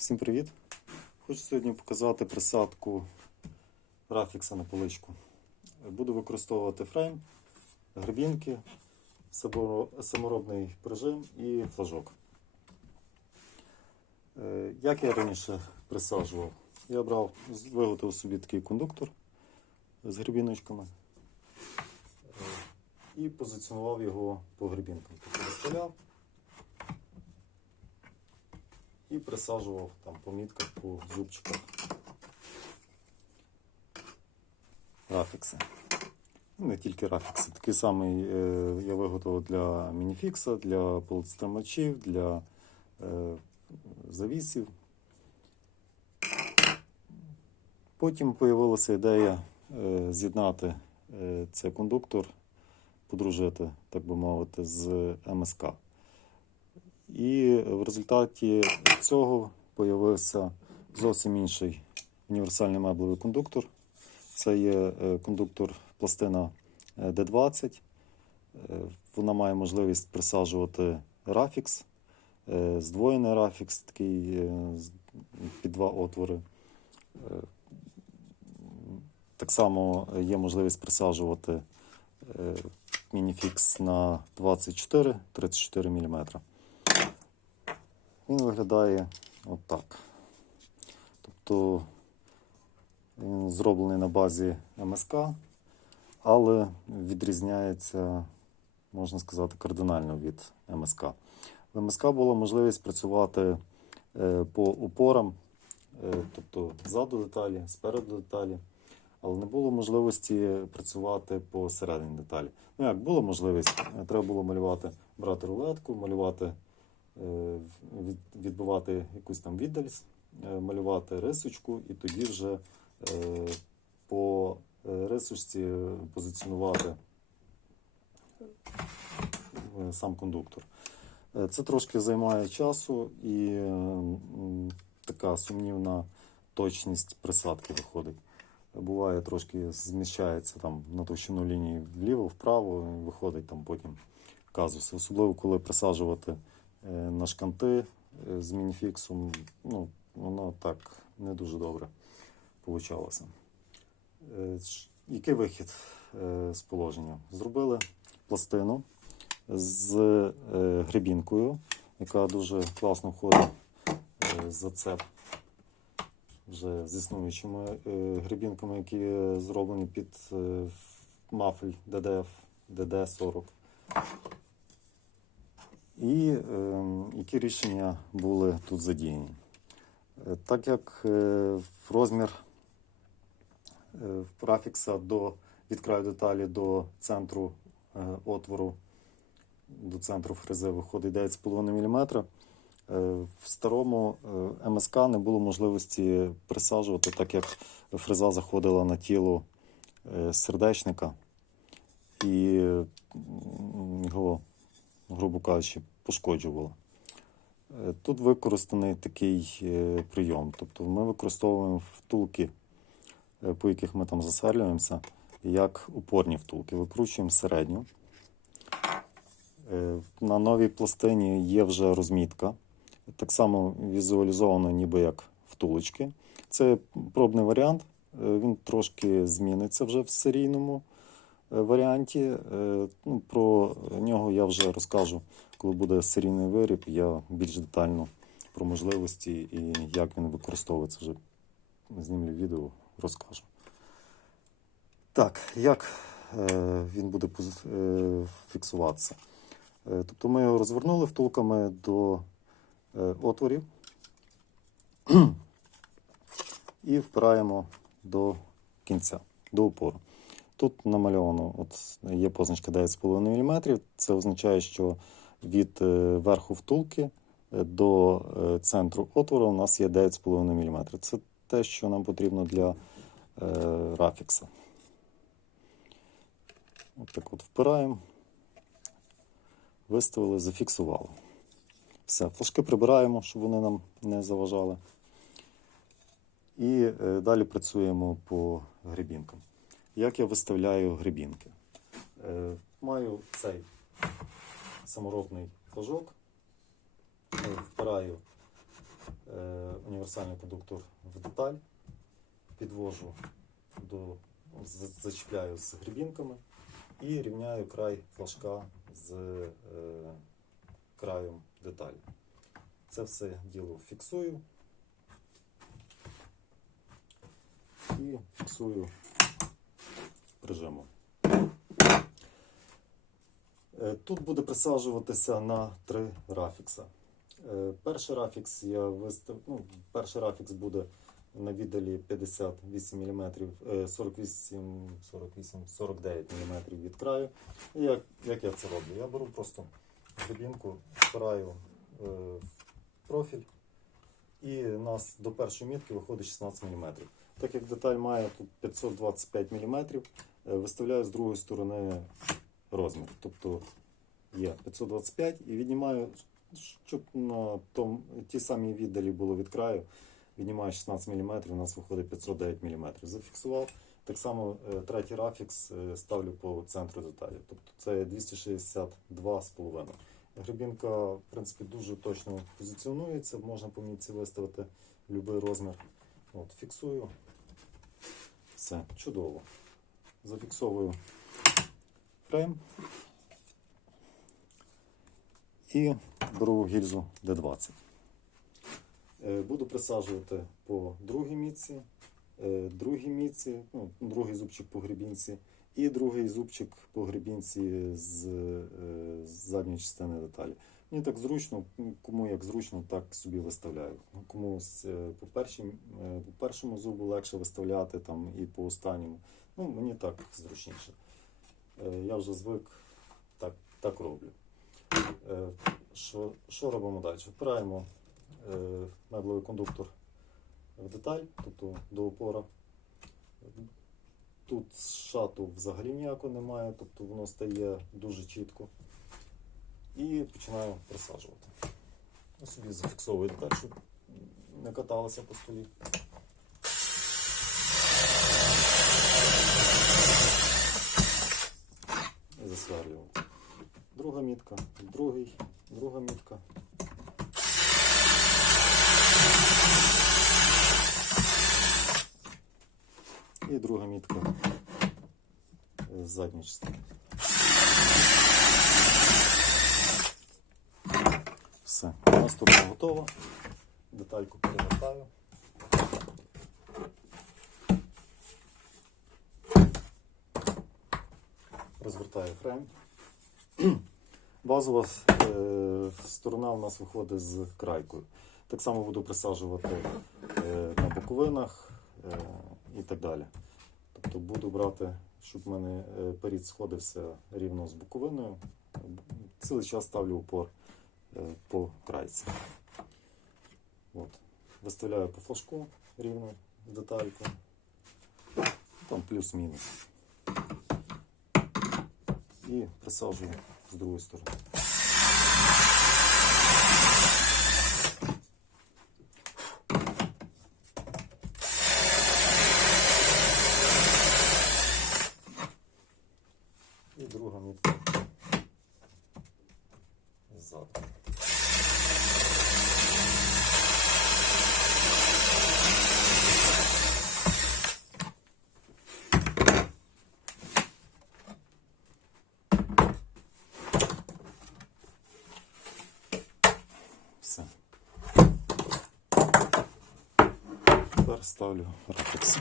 Всім привіт! Хочу сьогодні показати присадку графікса на поличку. Буду використовувати фрейм, гребінки, саморобний прижим і флажок. Е, Як я раніше присаджував? Я брав, виготовив собі такий кондуктор з гребіночками е, і позиціонував його по гребінкам. Тобто виставляв і присаджував там по мітках, по зубчиках рафікси. Ну, Не тільки рафікси. Такий самий е, я виготовив для мініфікса, для полуцтримачів, для е, завісів. Потім з'явилася ідея е, з'єднати цей кондуктор, подружити, так би мовити, з МСК. І в результаті цього з'явився зовсім інший універсальний меблевий кондуктор. Це є е, кондуктор пластина е, D20. Е, Вона має можливість присаджувати рафікс, е, здвоєний рафікс, такий е, під два отвори. Е, Так само є можливість присаджувати е, мініфікс на 24-34 мм. Він виглядає отак. Тобто він зроблений на базі МСК, але відрізняється, можна сказати, кардинально від МСК. В МСК була можливість працювати е, по упорам, е, тобто ззаду деталі, спереду деталі, але не було можливості працювати по середині деталі. Ну як було можливість, е, треба було малювати, брати рулетку, малювати відбивати якусь там віддаль, е, малювати рисочку, і тоді вже е, по е, рисочці позиціонувати е, сам кондуктор. Е, Це трошки займає часу і е, така сумнівна точність присадки виходить. Буває трошки зміщається там на товщину лінії вліво, вправо, і виходить там потім казус. Особливо коли присаджувати е, на шканти е, з мініфіксом, ну, воно так не дуже добре получалося. Е, Який вихід е, з положення? Зробили пластину з е, гребінкою, яка дуже класно входить е, цеп вже з існуючими е, гребінками, які зроблені під е, мафель DDF DD40. І е, які рішення були тут задіяні? Е, Так як е, розмір е, графікса до, від краю деталі до центру е, отвору, до центру фрези виходить 9,5 мм, е, в старому МСК не було можливості присаджувати, так як фреза заходила на тіло сердечника і його грубо кажучи, пошкоджувало. Е, Тут використаний такий е, прийом. Тобто ми використовуємо втулки, е, по яких ми там засверлюємося, як упорні втулки. Викручуємо середню. На новій пластині є вже розмітка. Так само візуалізовано, ніби як втулочки. Це пробний варіант. Він трошки зміниться вже в серійному варіанті. Е, Ну, про нього я вже розкажу, коли буде серійний виріб. Я більш детально про можливості і як він використовується вже знімлю відео, розкажу. Так, як е, він буде е, фіксуватися? Е, тобто ми його розвернули втулками до е, отворів і впираємо до кінця, до опору. Тут намальовано, от є позначка 9,5 мм. Це означає, що від е, верху втулки е, до е, центру отвору у нас є 9,5 мм. Це те, що нам потрібно для рафікса. От так от впираємо, виставили, зафіксували. Все, флажки прибираємо, щоб вони нам не заважали. І далі працюємо по гребінкам. Як я виставляю гребінки? Е, маю цей саморобний флажок, е, впираю е, універсальний кондуктор в деталь, підвожу до зачіпляю з грібінками і рівняю край флажка з краєм деталі. Це все діло фіксую і фіксую прижимом. Е, Тут буде присаджуватися на три рафікса. Е, Перший рафікс я вистав, ну, перший рафікс буде на віддалі 58 мм, 48, 48, 49 мм від краю. І як, як я це роблю? Я беру просто гребінку, впираю е, в профіль, і у нас до першої мітки виходить 16 мм. Так як деталь має тут 525 мм, виставляю з другої сторони розмір. Тобто є 525 і віднімаю, щоб на том, ті самі віддалі було від краю. Віднімаю 16 мм, у нас виходить 509 мм. Зафіксував. Так само е, третій рафікс е, ставлю по центру деталі. Тобто це 262,5. Гребінка, в принципі, дуже точно позиціонується, можна по мітці виставити будь-який розмір. От, фіксую. Все, чудово. Зафіксовую фрейм. І беру гільзу D20. Е, Буду присаджувати по другій мітці, е, другій мітці, ну, другий зубчик по гребінці і другий зубчик по гребінці з, е, з задньої частини деталі. Мені так зручно, кому як зручно, так собі виставляю. Комусь по першому зубу легше виставляти там, і по останньому. Ну, мені так зручніше. Е, Я вже звик, так, так роблю. Е, Що, що робимо далі? Впираємо е, меблевий кондуктор в деталь, тобто до опора. Тут шату взагалі ніякого немає, тобто воно стає дуже чітко. І починаю присаджувати. Собі зафіксовую деталь, щоб не каталося по столі. І засверлював. Друга мітка, другий, друга мітка. І друга мітка е, з задньої частини. Все, наступна готова. Детальку перевертаю. Розвертаю фрейм. Базова е, сторона у нас виходить з крайкою. Так само буду присаджувати е, на боковинах е, і так далі. Тобто буду брати, щоб в мене перід сходився рівно з боковиною. Цілий час ставлю упор по крайці. От. Виставляю по флажку рівно з деталькою. Там плюс-мінус. І присаджую з другої сторони. Тепер ставлю рефлекси.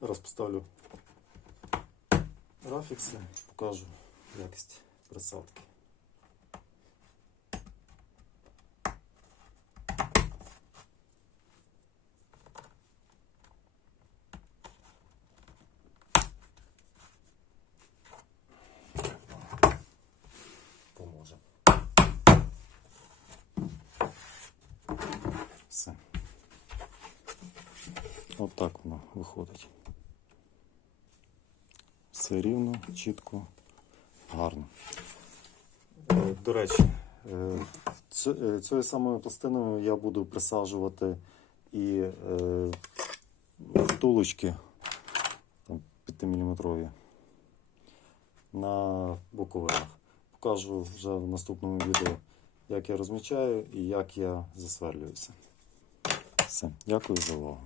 Зараз поставлю рафікси, покажу якість присадки. От так воно виходить. Все рівно, чітко, гарно. Е, До речі, е, е, цією самою пластиною я буду присаджувати і втулочки 5-мм на боковинах. покажу вже в наступному відео, як я розмічаю і як я засверлююся. Все, дякую за увагу.